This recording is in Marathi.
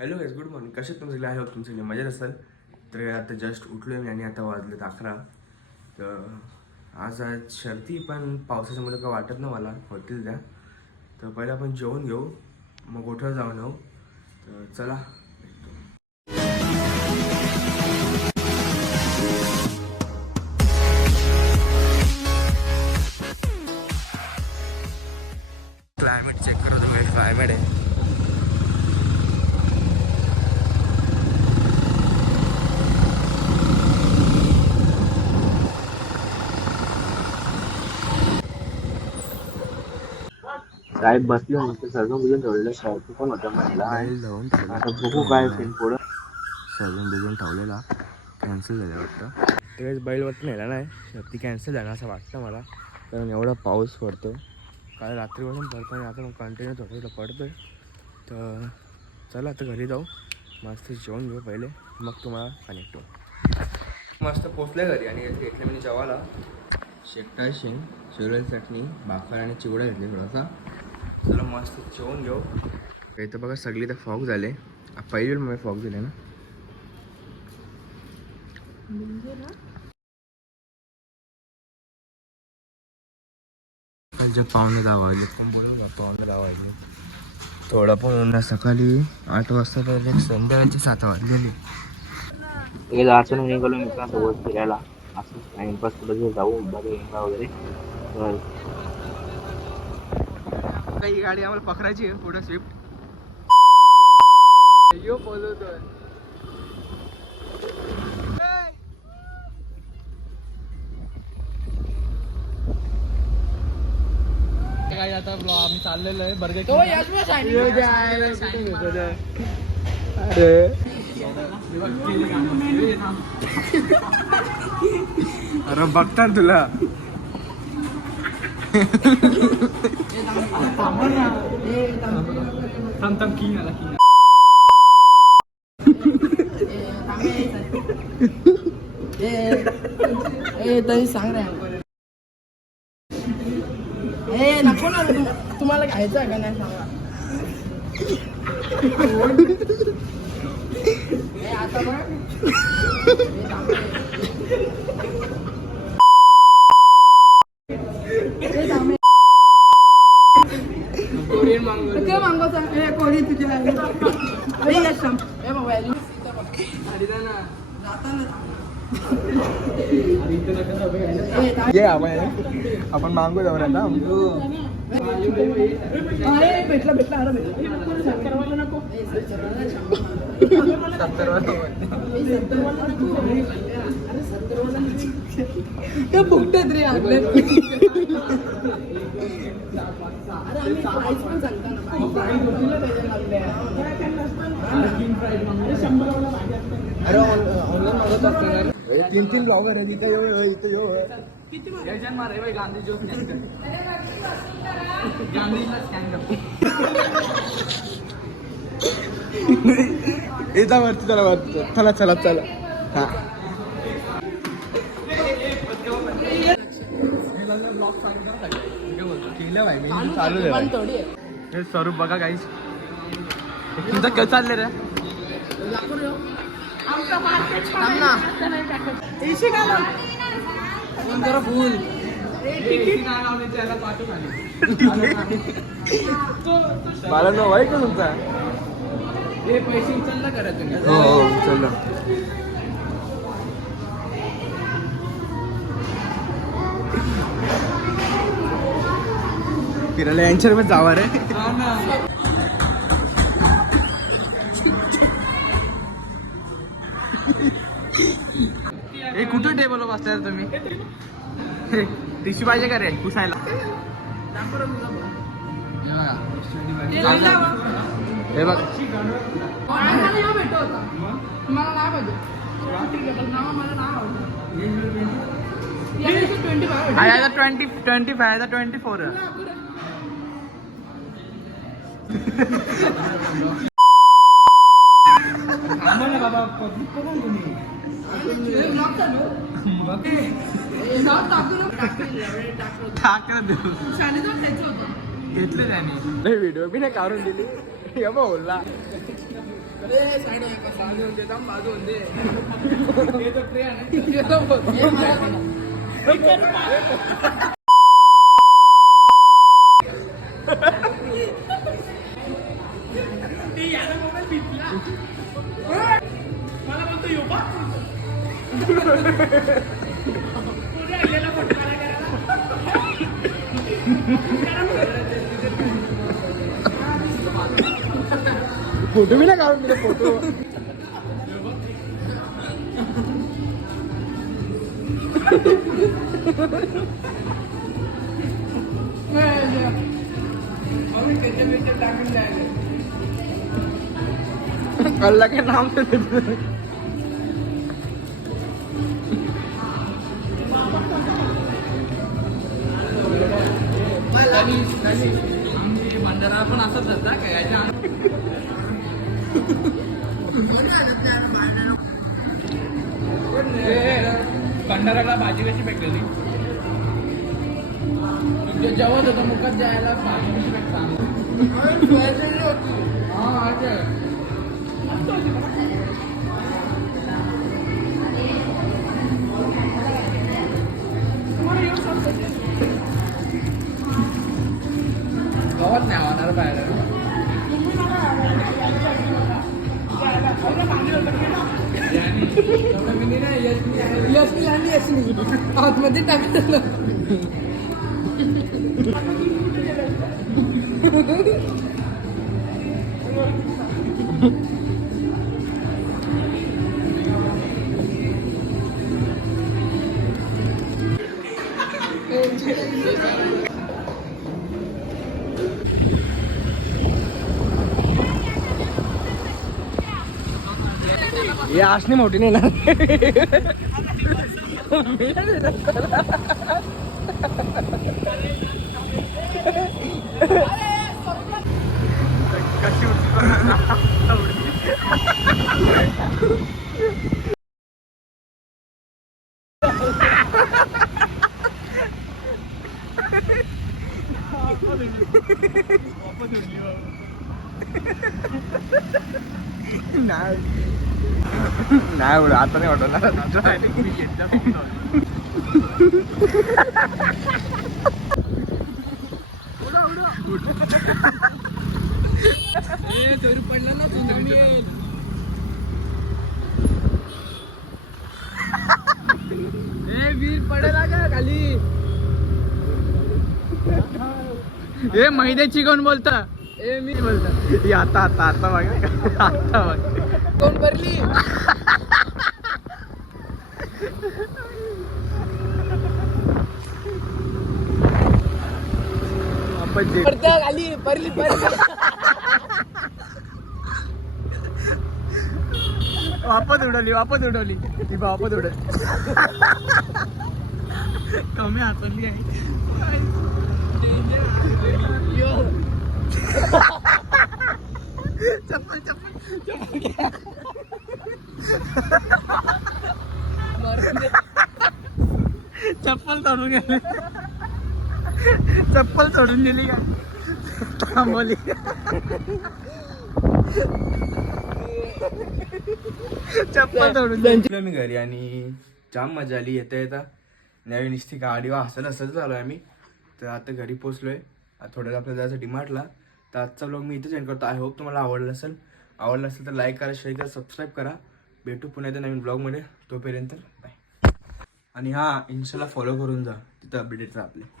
Hello guys, good morning. कसे तुमचे आहे तुमचे मजेत असाल. तर आता जस्ट उठलो आहे मी आणि आता वाजलेत 11. तर आज शर्ती पण पावसाच्यामुळे काय वाटत ना मला होतील त्या. तर पहिला आपण जेवण घेऊ, मग गोठ्यावर जाऊन येऊ. तर चला क्लायमेट चेक करू. तुम्ही क्लायमेट आहे साहेब बसले होते सर्व बुजून ठेवलेलं शर्ट पण होतं महिला बैल जाऊन आता बघू काय सीन पुढं. सर्जन बुजून ठेवलेला कॅन्सल झालं वाटतं. तेच बैलवरती नेला नाही, शर्ती कॅन्सल झाला असं वाटतं मला, कारण एवढा पाऊस पडतो. काल रात्रीपासून पडतो आणि आता मग कंटिन्यू थोडं पडतो आहे. तर चला आता घरी जाऊ, मस्त जेवण घेऊ पहिले, मग तुम्हाला कनेक्ट होऊ. मस्त पोचल्या घरी आणि घेतले मी जेवायला शेकटा शेंग, शेवलेली चटणी, भाकर आणि चिवडा घेतले थोडासा. चला मस्त जेवण घेऊ. इथं बघा सगळी तर फॉग झाले. पहिली वेळ मला फॉग झाले ना. जे पावणे 10 वाजले पण बोलवलं, पावणे 10 वाजले. थोडा पण सकाळी 8 वाजता तर संध्याकाळची 7 वाजलेली. जायचं निघालो मित्रांसोबत फिरायला, असं टाइमपास कुठं जाऊ बघा वगैरे. काही गाडी आम्हाला पकडायची आहे पुढे स्विफ्ट. यो बोलवतोय काय. आता आम्ही चाललेलो आहे बर्गर अरे बघता तुला तरी सांग रे. नको ना, तुम्हाला घ्यायचं आहे का नाही सांगा. आता मागवचा कोणी तुझ्या आपण मागू जाऊ ना. भेटला नको ते फुकतात रे आपले. तीन ब्लॉगर आहे इथं गांधी जोश येता वरती चला चला चला. हा चालू आहे. स्वरूप बघा काहीच तुमचं कसं चाललंय रे. फुल मला नाव आहे का तुमचा. पैसे उचलला करा तुम्ही. हो चला. फिरायला यांच्या रुपये जावा रे. हे कुठं टेबल बसताय तुम्ही. टिश्यू पाहिजे का रे पुसायला. हे बघ either 20, 25, either 24. घेतले त्याने व्हिडिओ बी नाही काढून दिली बोलला. फोटो भी ना काढून दिले फोटो. अल्लाह के नाम से भंडारा पण असंच होता काय याच्या भंडाराला भाजी कशी भेटलेली जेवत होतं मुखात जायला भाजी कशी भेटता गावात नाही आवणार बाहेर आतमध्ये टाकलं हे आशनी मोठी नाही ना. नाही एवढं आता नाही वाटणार. पडला ना तू वीर पडेला का खाली. हे मैद्याची कोण बोलता? ए मी बोलतो आता आता आता बघ आता बघ कोण भरली. पडत्या खाली परली वापस उडवली ती वापस उडवली. कमी हातली आहे. चप्पल तोडून गेली. चप्पल तोडून गेली का थांबवली. चप्पल तोडून मी घरी आणि जाम मजा आली. येता नवीन निस्ती गाडी हसत चालू आहे आम्ही. तर आता घरी पोचलोय. थोड्या आपल्याला जायचं डीमार्टला. तर आजचा ब्लॉग मी इथेच एंड करतो. आय होप तुम्हाला आवडला असेल तर लाईक करा, शेअर करा, सबस्क्राईब करा. भेटू पुन्हा एकदा नवीन ब्लॉगमध्ये. तोपर्यंत बाय. आणि हां, इन्स्टाला फॉलो करून जा, तिथं अपडेट आपले.